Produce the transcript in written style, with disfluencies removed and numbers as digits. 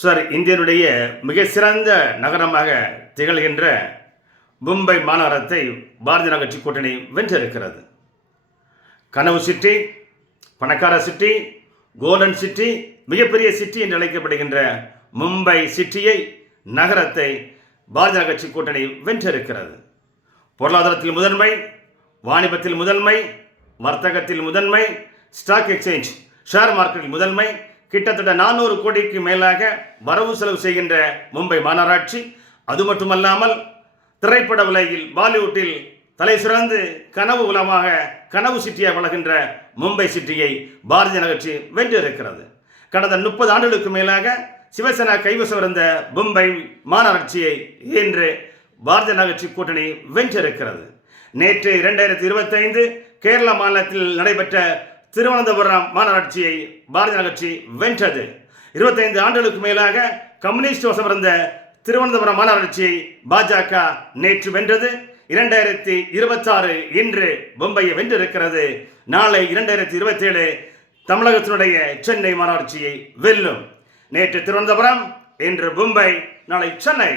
Sir, இந்தியனுடைய மிக சிறந்த நகரமாக திகழ்கின்ற மும்பை மாநகரத்தை பாரதிய ஜனதா கட்சி கூட்டணி வென்றிருக்கிறது. கனவு சிட்டி, பணக்கார சிட்டி, கோல்டன் சிட்டி, மிகப்பெரிய சிட்டி என்று அழைக்கப்படுகின்ற மும்பை சிட்டியை, நகரத்தை பாரதிய ஜனதா கட்சி கூட்டணி வென்றிருக்கிறது. பொருளாதாரத்தில் முதன்மை, வாணிபத்தில் முதன்மை, வர்த்தகத்தில் முதன்மை, ஸ்டாக் எக்ஸ்சேஞ்ச் ஷேர் மார்க்கெட்டில் முதன்மை, கிட்டத்தட்ட 400 கோடிக்கு மேலாக வரவு செலவு செய்கின்ற மும்பை மாநகராட்சி. அது மட்டுமல்லாமல் திரைப்பட உலகில் பாலிவுட்டில் தலை சிறந்து கனவு உலகமாக கனவு சிட்டியாக வளர்கின்ற மும்பை சிட்டியை பாரதிய ஜனதா கட்சி வென்றிருக்கிறது. கடந்த 30 ஆண்டுகளுக்கு மேலாக சிவசேனா கைவசம் இருந்த மும்பை மாநகராட்சியை இன்று பாரதிய ஜனதா கட்சி கூட்டணி வென்றிருக்கிறது. நேற்று 2025 கேரள மாநிலத்தில் நடைபெற்ற திருவனந்தபுரம் மாநகராட்சியை பாரதிய ஜனதா கட்சி வென்றது. 25 ஆண்டுகளுக்கு மேலாக கம்யூனிஸ்ட் வசம் இருந்த திருவனந்தபுரம் மாநகராட்சியை பாஜக நேற்று வென்றது. 2026 இன்று மும்பையை வென்றிருக்கிறது. நாளை 2027 தமிழகத்தினுடைய சென்னை மாநகராட்சியை வெல்லும். நேற்று திருவனந்தபுரம், இன்று மும்பை, நாளை சென்னை.